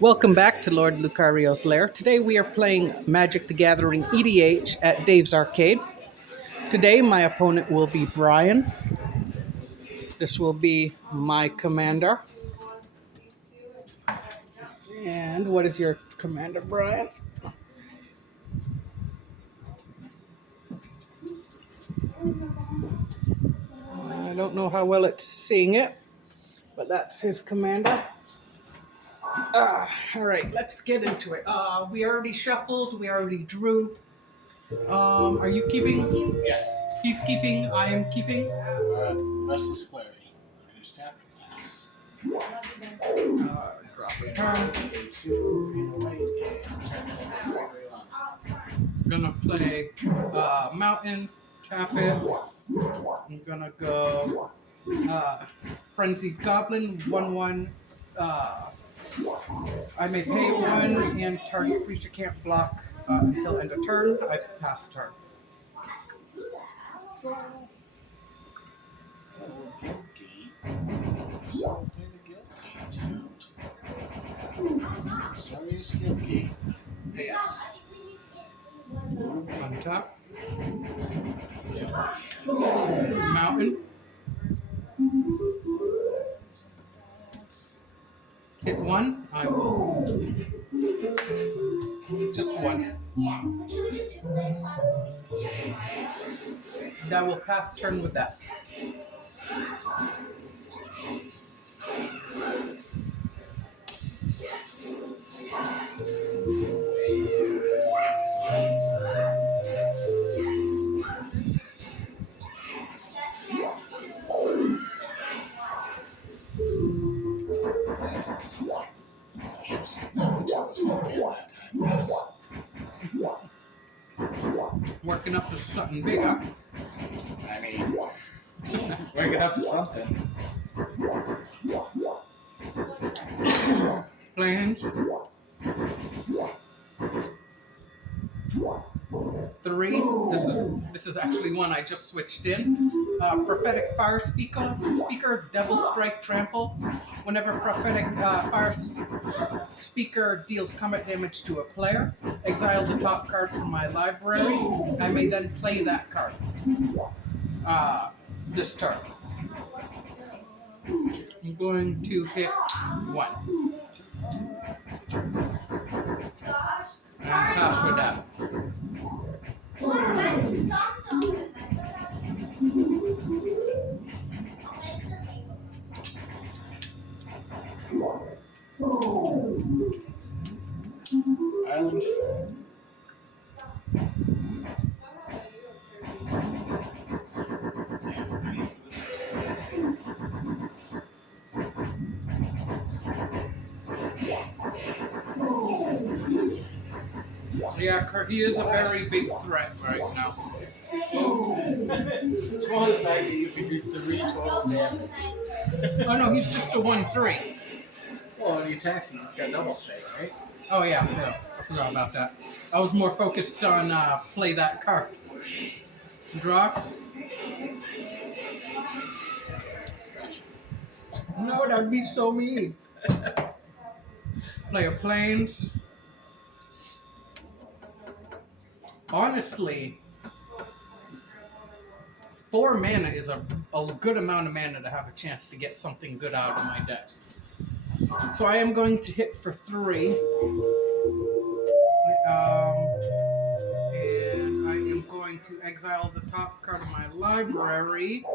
Welcome back to LordLucariosLair. Today we are playing Magic the Gathering EDH at Dave's Arcade. Today my opponent will be Brian. This will be my commander. And what is your commander, Brian? I don't know how well it's seeing it, but that's his commander. All right, let's get into it. We already shuffled, we already drew. Are you keeping? Yes. He's keeping, I am keeping. Restless Clarity. Finish tap. Yes. Drop a turn. Gonna play Mountain, tap it. I'm gonna go Frenzied Goblin, 1/1. I may pay 1 and target creature can't block until end of turn. I pass turn. Serious Guildgate. Pass. Untap. Mountain. Hit 1. I will. Just 1. That will pass turn with that. Working up to something bigger. I mean, waking up to something. Plans. 3. This is actually one I just switched in. Prophetic Fire Speaker, Devil Strike Trample. Whenever Prophetic Fire Speaker deals combat damage to a player, exile the top card from my library. I may then play that card this turn. I'm going to hit 1. And pass with that. Island. Yeah, he is a very big threat right now. It's more the fact that you can do 3 total damage. Oh no, he's just a 1/3. Well, when he attacks, he's got double strike, right? Oh yeah, I forgot about that. I was more focused on play that card. Draw. Special. No, that'd be so mean. Play a planes. Honestly, 4 mana is a good amount of mana to have a chance to get something good out of my deck. So I am going to hit for 3. And I am going to exile the top card of my library.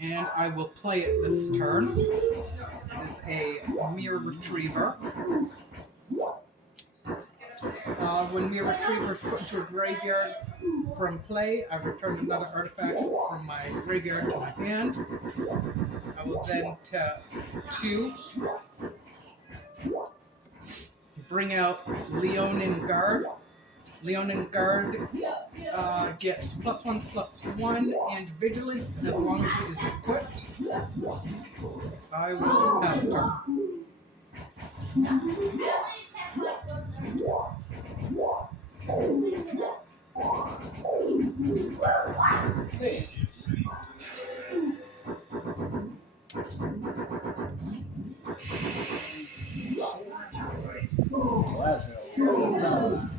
And I will play it this turn. It is a Mirror Retriever. When Mirror Retriever is put into a graveyard from play, I return another artifact from my graveyard to my hand. I will then tap 2. Bring out Leonin Guard. Leonin Guard gets +1/+1 and Vigilance as long as it is equipped. I will pass turn. Please. Galadriel.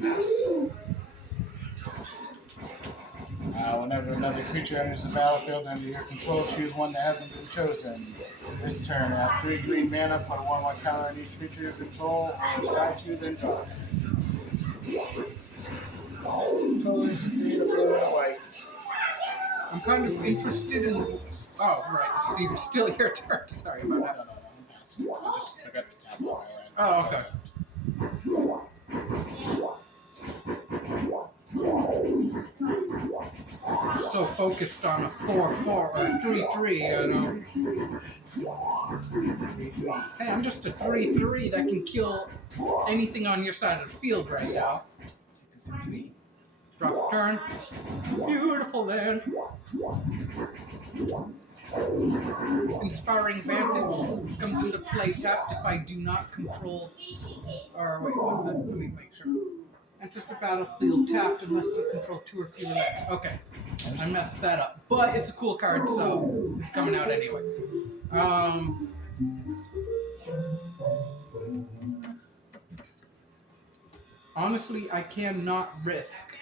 Yes. Whenever another creature enters the battlefield under your control, choose one that hasn't been chosen. This turn, add 3 green mana, put a 1/1 counter on each creature you control, or scratch you, then draw. Colors green, blue, and white. I'm kind of interested in. Oh, right. So you're still your turn. Sorry about that. No. I just forgot to tap my land. Oh, okay. So focused on a 4/4 or a 3/3, you know. Hey, I'm just a 3/3 that can kill anything on your side of the field right now. Drop turn. Beautiful land. Inspiring Vantage comes into play tapped if I do not control. Or wait, what is it? Let me make sure. Enters the battlefield tapped unless you control 2 or fewer lands. Okay, I messed that up. But it's a cool card, so it's coming out anyway. Honestly, I cannot risk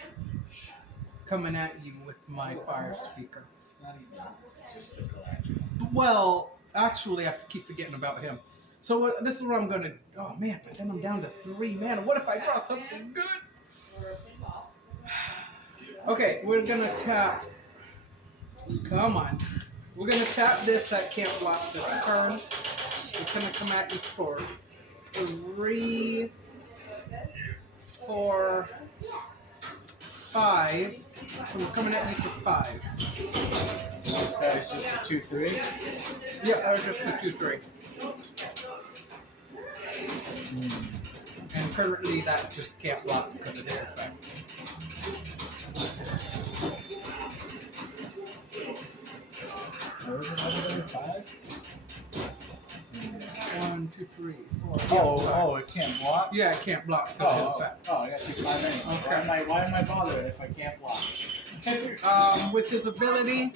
coming at you with my fire speaker. It's not even. It's just a Galadriel. Well, actually, I keep forgetting about him. So this is what I'm gonna. Oh man, but then I'm down to 3 mana. What if I draw something good? Okay, we're gonna tap. Come on. We're gonna tap this. That can't block this turn. It's gonna come at you for 3, 4, 5. So we're coming at you for 5. This guy's just a 2/3. Yeah, or just a 2/3. And currently that just can't block because of their effect. What was it? Another 5? 1, 2, 3, 4. Oh, it can't block? Yeah, it can't block because of the effect. I got to keep 5 anyway. Okay. Why am I bothered if I can't block? With his ability.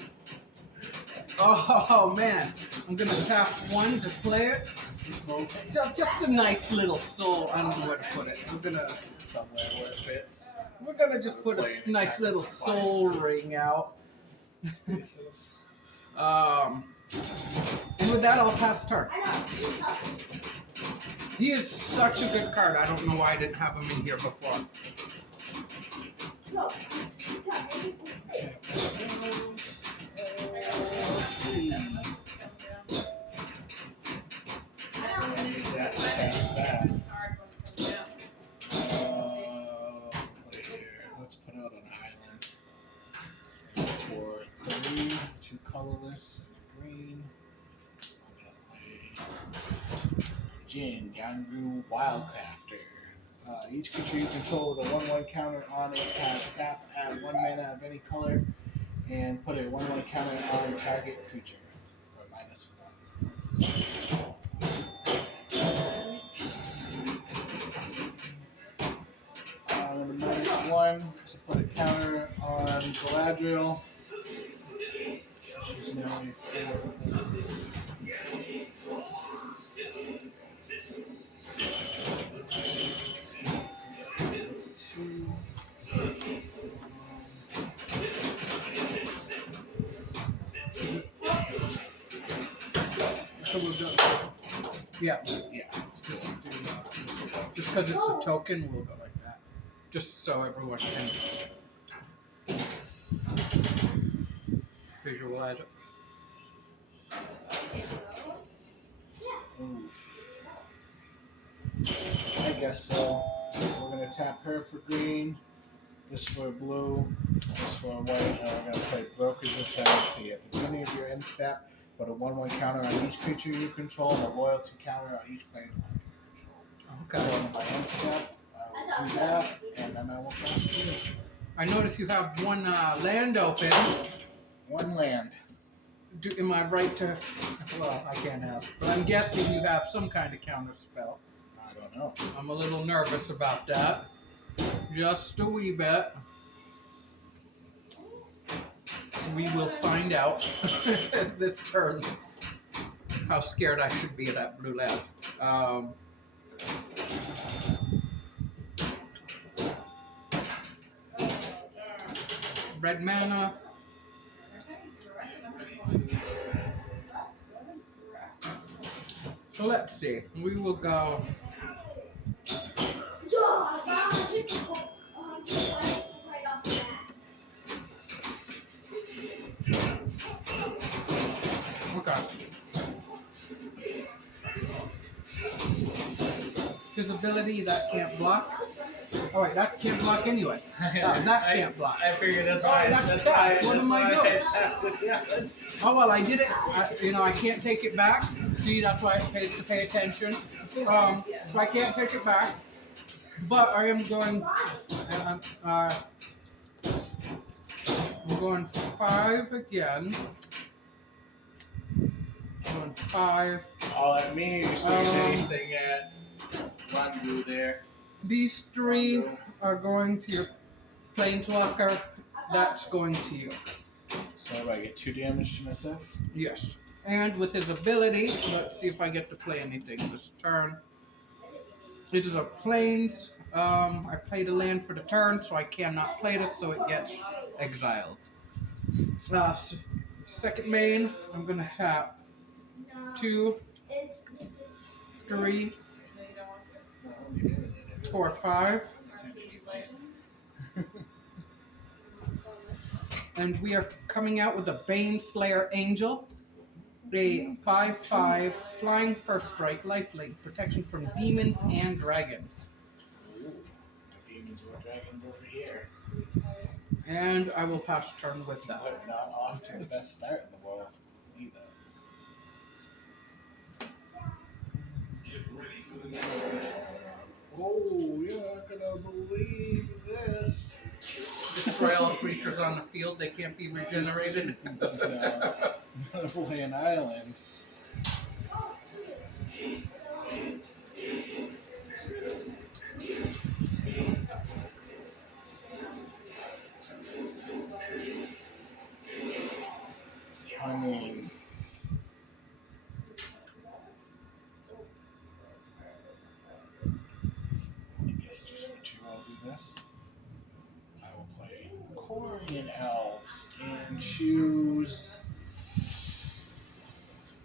Oh man, I'm gonna tap 1 to play it. Just a nice little soul. I don't know where to put it. Somewhere where it fits. We're gonna just put a nice little soul ring out. Spaces. And with that, I'll pass turn. He is such a good card. I don't know why I didn't have him in here before. Okay. Let's see. That's that. Play here. Let's put out an island for 3, 2 colorless and a green. I'm gonna play Jin Yangu Wildcrafter. Each creature you control with a 1/1 counter on it has tap, add 1 mana of any color, and put a 1/1 counter on target creature for -1. -1 to put a counter on Galadriel. She's now a 4/4. It's a 2. So we're done. Yeah. Yeah. Just because it's a token, we'll go like that. Just so everyone can visualize it. I guess so. We're going to tap her for green, this for blue, this for white, and we're going to play Broker's Ascendancy. At the beginning of your end step, put a 1/1 counter on each creature you control and a loyalty counter on each planeswalker you control. Okay. So on my end step, I will do that, and then I will pass you. I notice you have 1 land open. 1 land. Am I right to? Well, I can't have. But I'm guessing you have some kind of counter spell. I don't know. I'm a little nervous about that. Just a wee bit. We will find out this turn how scared I should be of that blue land. Red mana. So let's see. We will go. Okay. His ability that can't block. Oh wait, that can't block anyway. That can't block. I figured that's Oh, why. that's bad. What am I doing? That's Oh well, I did it. I can't take it back. See, that's why it pays to pay attention. So I can't take it back. But I am going. I'm going 5 again. Going 5. I'll let me swing anything at Randu there. These 3 are going to your planeswalker. That's going to you. So do I get 2 damage to myself? Yes. And with his ability, let's see if I get to play anything this turn. It is a plains. I played a land for the turn, so I cannot play this, so it gets exiled. Second main, I'm gonna tap 2, 3, 4, 5. And we are coming out with a Baneslayer Angel, a 5/5 flying first strike, lifelink, protection from demons and dragons. Ooh, the demons or dragons over here. And I will pass turn with that. But not off to the best start in the world either. Oh, you're not gonna believe this. Destroy all creatures on the field, they can't be regenerated. I'm gonna play an island. I mean, I guess just for 2 I'll do this. I will play Corian Elves and choose.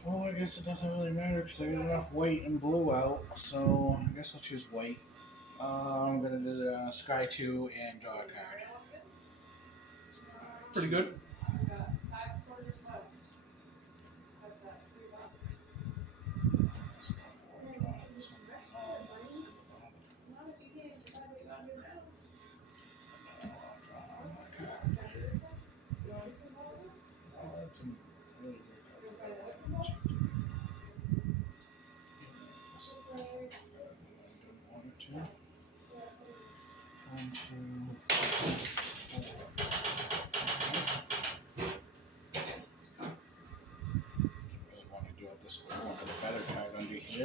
Well, I guess it doesn't really matter because I got enough white and blue out, so I guess I'll choose white. I'm gonna do the Sky 2 and draw a card. Pretty good.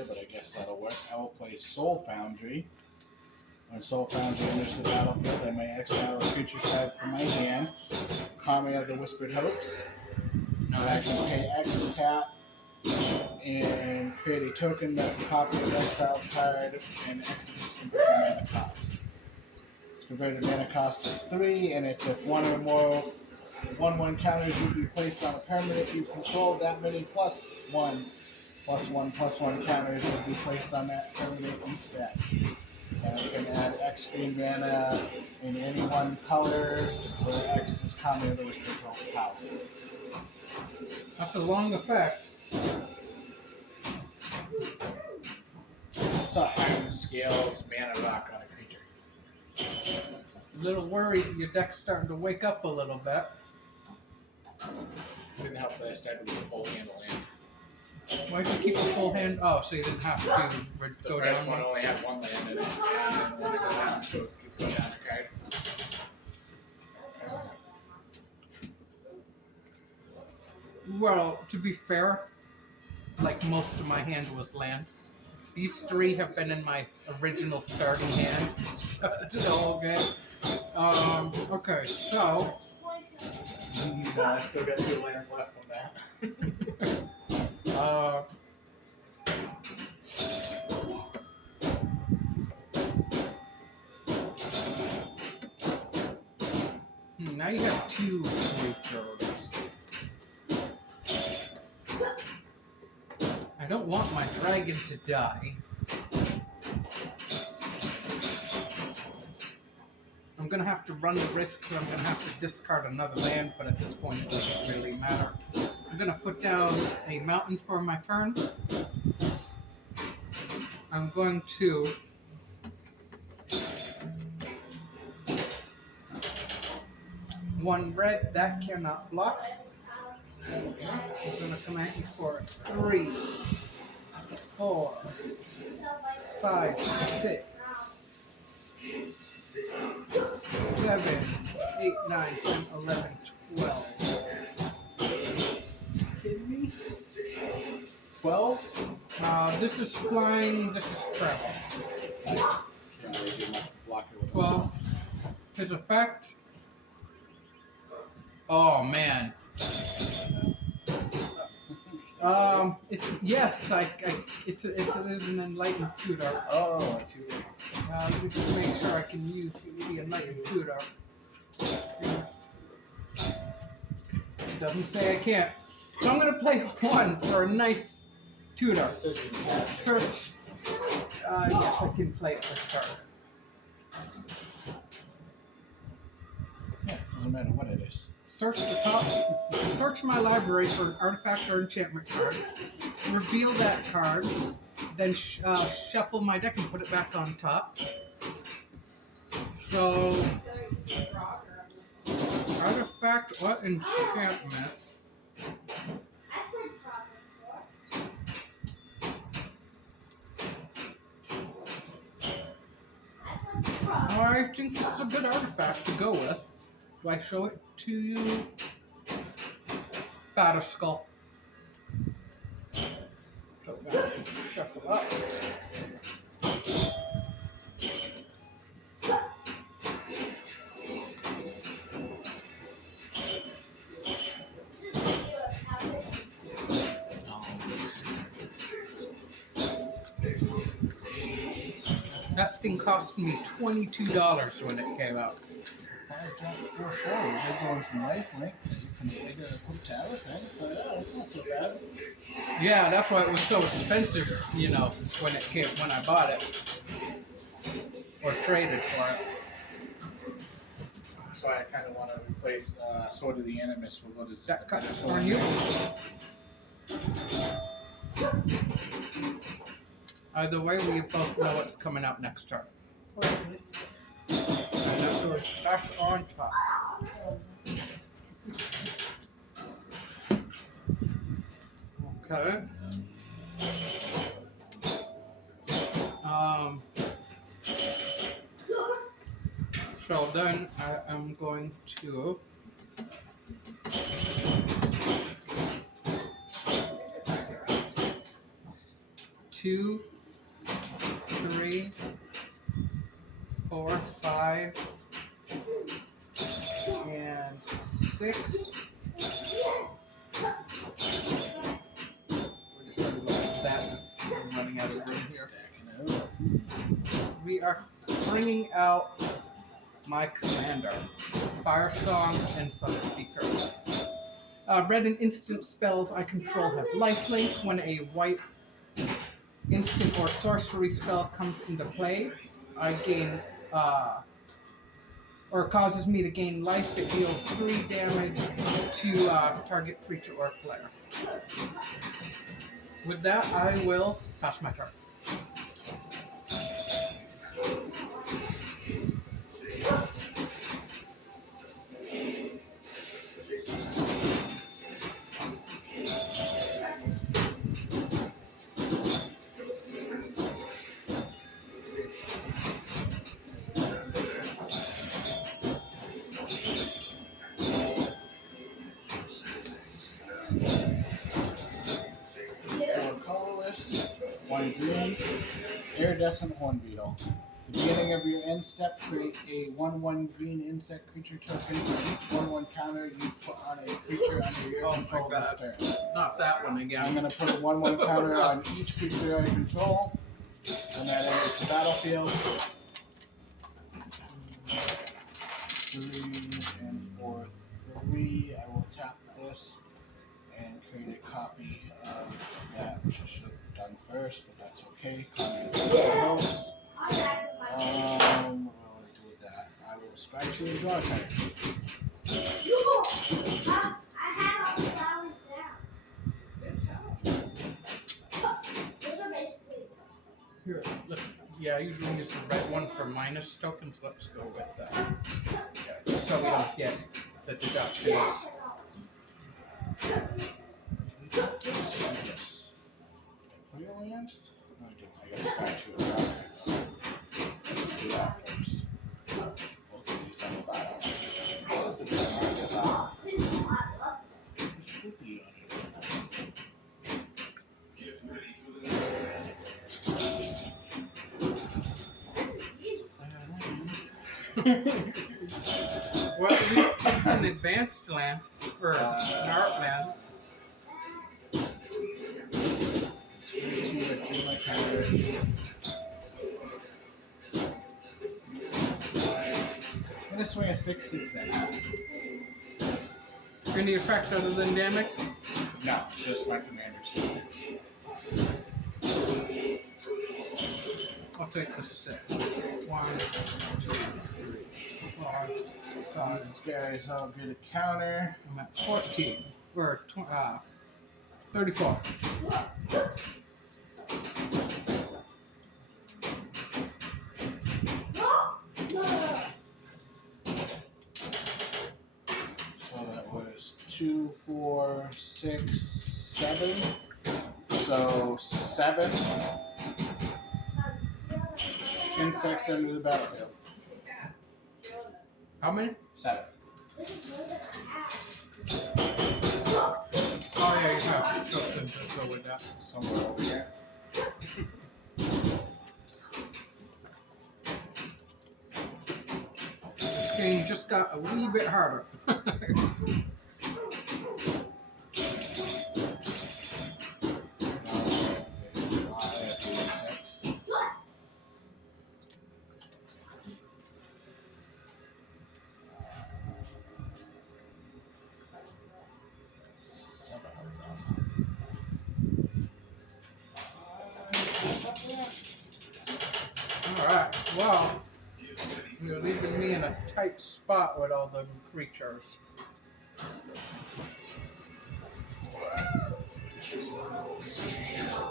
But I guess that'll work. I will play Soul Foundry. When Soul Foundry enters the battlefield, I may exile a creature card from my hand. Kami of the Whispered Hopes. I can pay X tap and create a token that's a copy of the exiled card, and X is its converted mana cost. Its converted mana cost is 3, and it's if 1 or more 1/1 counters would be placed on a permanent you control, that many plus 1 counters would be placed on that permanent instead. And you can add X green mana in any one color, where X is Kami of the Whispered Hope power. That's a long effect. It's a heightened scales mana rock on a creature. A little worried your deck's starting to wake up a little bit. Didn't help that I started with a full handle in. Why'd you keep a full hand? Oh, so you didn't have to The go first down one one? only had 1 land in it, and then when I go down to it, you go down a card. Well, to be fair, like most of my hand was land. These 3 have been in my original starting hand the whole game. Okay, so No, I still got 2 lands left from that. now you have 2 creatures. I don't want my dragon to die. I'm gonna have to run the risk that I'm gonna have to discard another land, but at this point it doesn't really matter. I'm gonna put down a mountain for my turn. I'm going to one red, that cannot block. So I'm gonna come at you for 3, 4, 5, 6, 7, 8, 9, 10, 11, 12. Kidding me? 12? This is flying, this is travel. Block it with 12. His effect. Oh man. It's yes, it is an enlightened tutor. Oh, too late. Let me just make sure I can use the enlightened tutor. It doesn't say I can't. So I'm gonna play 1 for a nice tutor. Search. Yes, I can play it this card. Yeah, doesn't matter what it is. Search the top. Search my library for an artifact or enchantment card. Reveal that card. Then shuffle my deck and put it back on top. So, artifact or enchantment. I think this is a good artifact to go with. Do I show it to you? Battle Skull. So I'm going to shuffle up. That thing cost me $22 when it came out. 5 drop 4 4. Heads on some lifelink. You can get a quick tower thing, so yeah, it's not so bad. Yeah, that's why it was so expensive, you know, when I bought it. Or traded for it. That's why I kind of want to replace Sword of the Animus with what is That cut for you. Either way, we both know what's coming out next turn. And that goes back on top. Okay. So then I am going to two, 3, 4, 5, and 6. That is running out of room here. We are bringing out my commander, Fire Song and Sunspeaker. Red and instant spells I control have lifelink. When a white instant or sorcery spell comes into play, I gain, or causes me to gain life that deals 3 damage to target creature or player. With that, I will pass my turn. Colorless, 1 green, iridescent horn beetle. At the beginning of your end step, create a 1/1 green insect creature token for each 1/1 counter you put on a creature under your control this turn. Not that one I'm again. going to put a 1/1 counter on each creature I control, and that enters the battlefield. 3, and for 3, I will tap this and create a copy of that, which I should have done first, but that's okay. Helps. What do I do with that? I will scratch you and draw a card. I had all the flowers down. Those are basically. Here, I usually use the red one for minus tokens. Let's go with that. Yeah, just so we don't get the deductions. Yes. Clear land? No, I didn't. I gotta scratch you around. Do that first. Both of these on the bottom. Both of these on the top. There's poopy on it. Well, at least it's an advanced land, or an art land. I'm gonna swing a 6/6 at it. Any effect other than damage? No, it's just my commander 6/6. I'll take the 6. 1, 2, 3, 4, 5. These guys all get a counter. I'm at 14. Or 34. So that was 2, 4, 6, 7. So 7 insects into the battlefield. How many? 7. Oh, yeah, you have something to go with that. Somewhere over here. This game just got a wee bit harder. Alright, well, you're leaving me in a tight spot with all them creatures.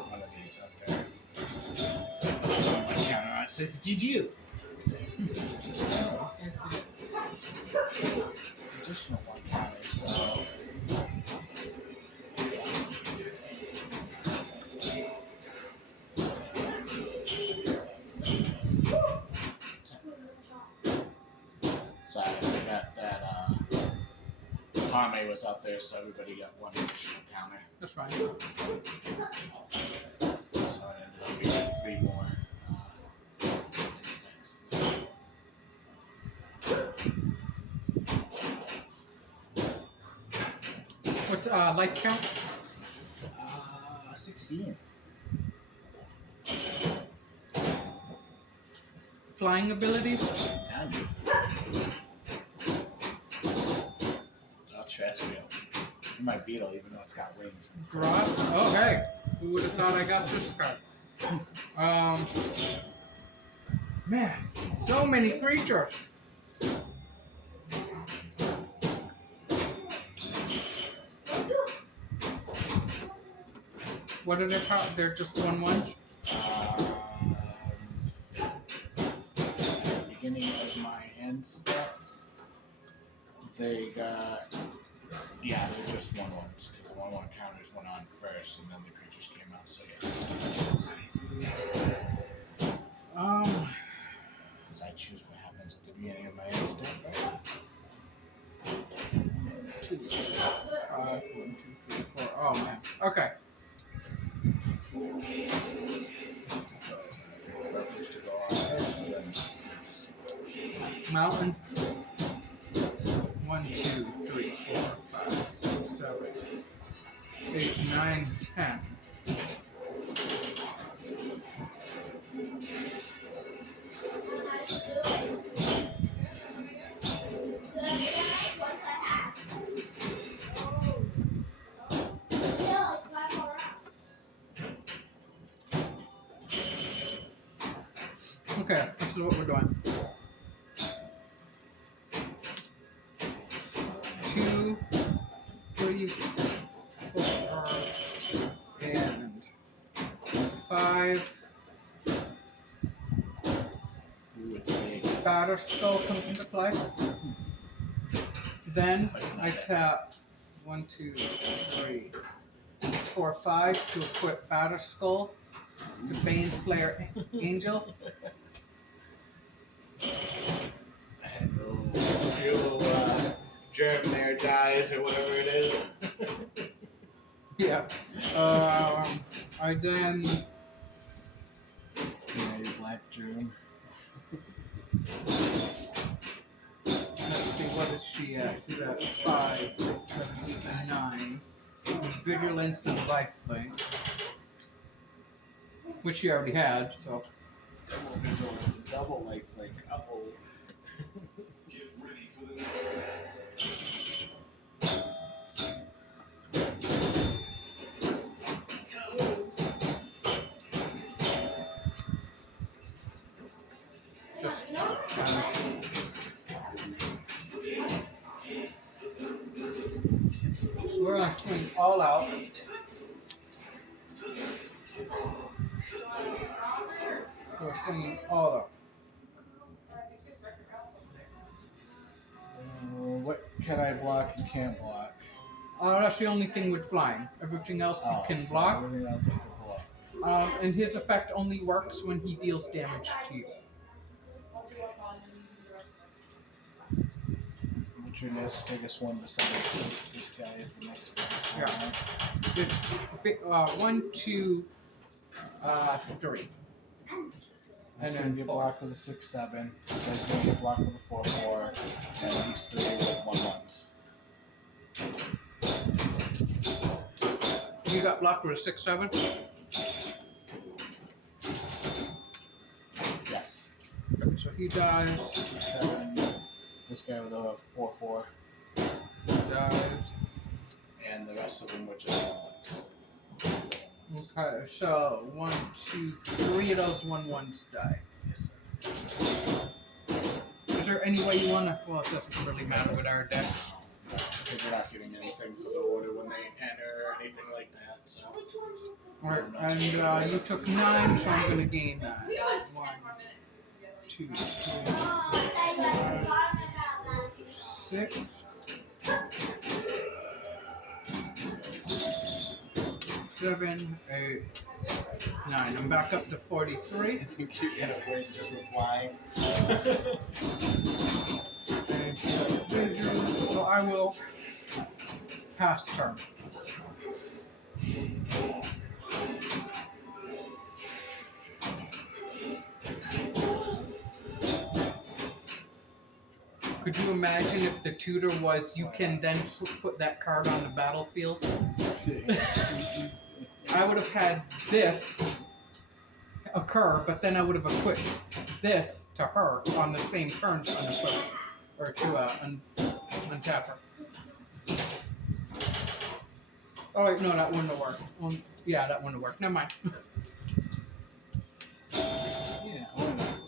One of these up there. My counter says, did you? These guys get additional 1 counter, so. So I got that, Tommy was up there, so everybody got 1 additional counter. That's fine. So it ended up being 3 more, insects. What's life count? 16. Flying abilities? None. Terrestrial. My beetle, even though it's got wings. Drops? Oh, hey. Who would have thought I got this card? Man, so many creatures. What are their power? They're just 1/1s? Beginning of my end step, they got, yeah, they're just 1/1s because the 1/1 counters went on first and then the creatures came out, so yes. Because I choose what happens at the beginning of my end step, right? 2, 5, 1, 2, 3, 4. Oh man. Okay. Weapons to go on first, and then Mountain. 1, 2, 3, 4, 5, 6, 7, 8, 9, 10. Okay, this is what we're doing. 2, 3, 4, and 5. Ooh, it's big. Batter Skull comes into play. Then That's not I bad. tap 1, 2, 3, 4, 5 to equip Batter Skull to Baneslayer Angel. And little germ there dies or whatever it is. Yeah. I then Yeah, your black germ. let's see, what is she at? See that 5, 6, 7, 9. Vigilance and lifelink, which she already had. So Double vigilance and double lifelink. Uh-oh. just kind of. We're gonna swing all out. So we're swinging all out. What can I block and can't block? That's the only thing with flying. Everything else you can so block. Everything else I can block. And his effect only works when he deals damage to you. What's your next biggest one besides this guy is the next biggest one? Yeah. It's 1, 2, 3. That's And going then to get 4. blocked with a 6/7. That's going to get blocked with a 4/4. And these 3 with 1/1s. You got blocked with a 6, 7. Yes. Okay, so he dies. 6/7. This guy with a 4/4. Dies. And the rest of them were just 1/1s. Okay, so 1, 2, 3 of those 1/1s die. Yes, sir. Is there any way you wanna? Well, it doesn't really matter with our deck. No, because you're not getting anything for the order when they enter or anything like that. So. Alright, and you took 9, so I'm gonna gain 9. 1, 2, 3, 6. 7, 8, 9. I'm back up to 43. I think you're gonna win just with flying. And so I will pass turn. Could you imagine if the tutor was, you can then put that card on the battlefield? I would have had this occur, but then I would have equipped this to her on the same turn to unequip or to untap her. Oh wait, no, that wouldn't have worked. Yeah, that wouldn't have worked. Never mind. Yeah, why not?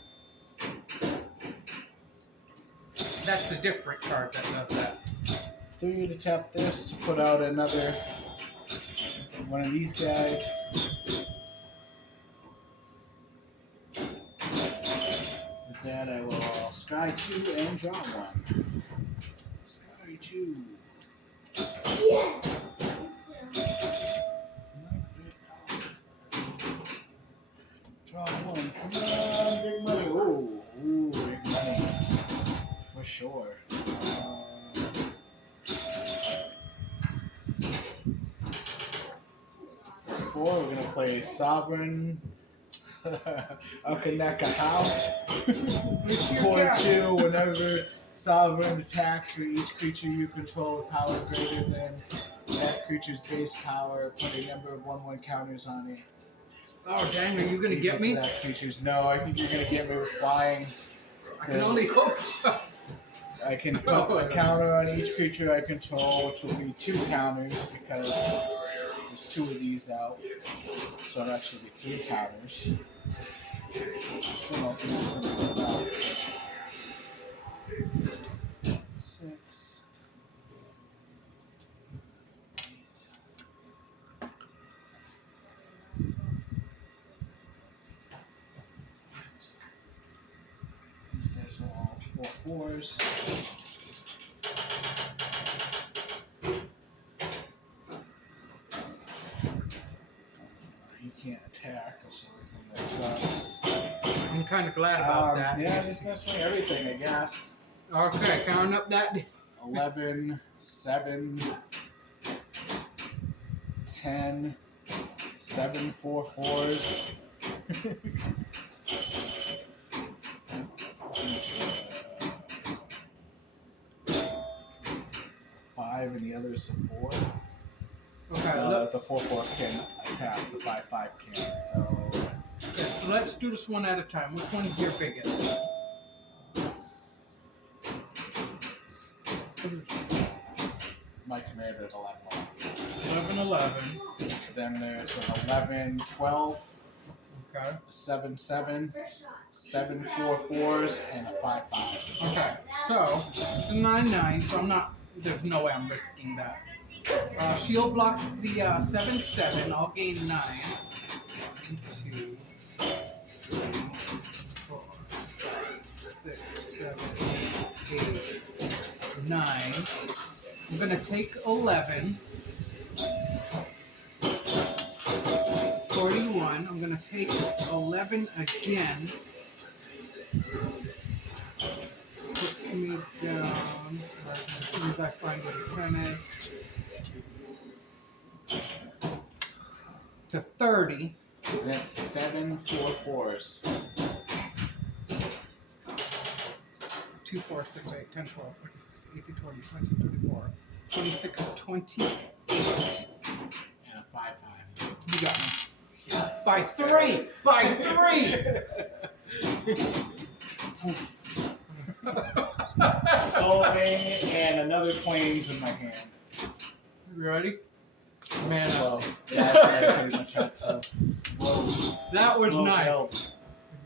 That's a different card that does that. 3 to tap this to put out another one of these guys. With that, I will scry 2 and draw 1. Scry 2. Yes. Draw 1. Come on, big money. Ooh, big money. For sure. For 4, we're going to play Sovereign. Akaneka How. For 2, whenever Sovereign attacks for each creature you control with power greater than that creature's base power, put a number of 1/1 counters on it. Oh dang, are you gonna get me? That creature's no, I think you're gonna get me with flying. I can only hope so. I can put a counter on each creature I control, which will be 2 counters because there's 2 of these out. So it'll actually be 3 counters. Still don't think it's gonna work out. 6. 8. These guys are all 4 fours. He can't attack, so that sucks. I'm kind of glad about that. Yeah, just gonna swing everything, I guess. Okay, counting up that. 11, 7, 10, 7 4 4s. 5 and the other is a 4. Okay, look. The 4 4 can attack, the 5 5 can, so. Okay, so let's do this one at a time. Which one's your biggest? My commander is 11. 11. Then there's an 11 12, Okay. a 7 7, 7 4 4s, and a 5 5. Okay, so it's a 9-9, so I'm not. There's no way I'm risking that. Shield block the 7-7. I'll gain 9. 1, 2, 3, 4, 5, 6, 7, 8, 9. I'm gonna take 11. 41. I'm gonna take 11 again. Puts me down as soon as I find what a 10 is. To 30. And that's 7 4 4s. 2, 4, 6, 8, 10, 12, 14, 16, 18, 20, 20, 24, 26, 28. And a 5 5. You got me. Yes. By 3! By 3! Solving and another planes in my hand. You ready? Man, Slow. Yeah, that's what I pretty much had to. Slow. that was Slow nice. build.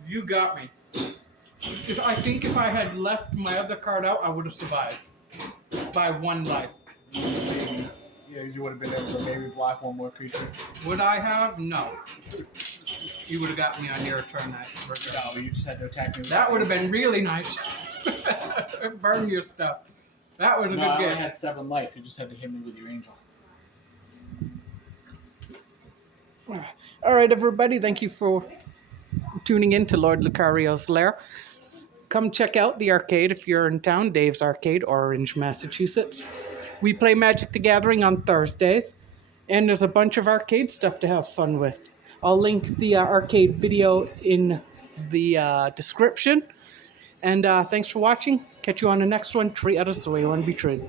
You got me. I think if I had left my other card out, I would have survived. By 1 life. Maybe. Yeah, you would have been able to maybe block one more creature. Would I have? No. You would have got me on your turn that No, you just had to attack me. That would have been really nice. Burn your stuff. That was a No, good I only game. had 7 life. You just had to hit me with your angel. All right, everybody. Thank you for tuning in to Lord Lucario's Lair. Come check out the arcade if you're in town, Dave's Arcade, Orange, Massachusetts. We play Magic the Gathering on Thursdays, and there's a bunch of arcade stuff to have fun with. I'll link the arcade video in the description. And thanks for watching. Catch you on the next one. Treat others the way you want to be treated.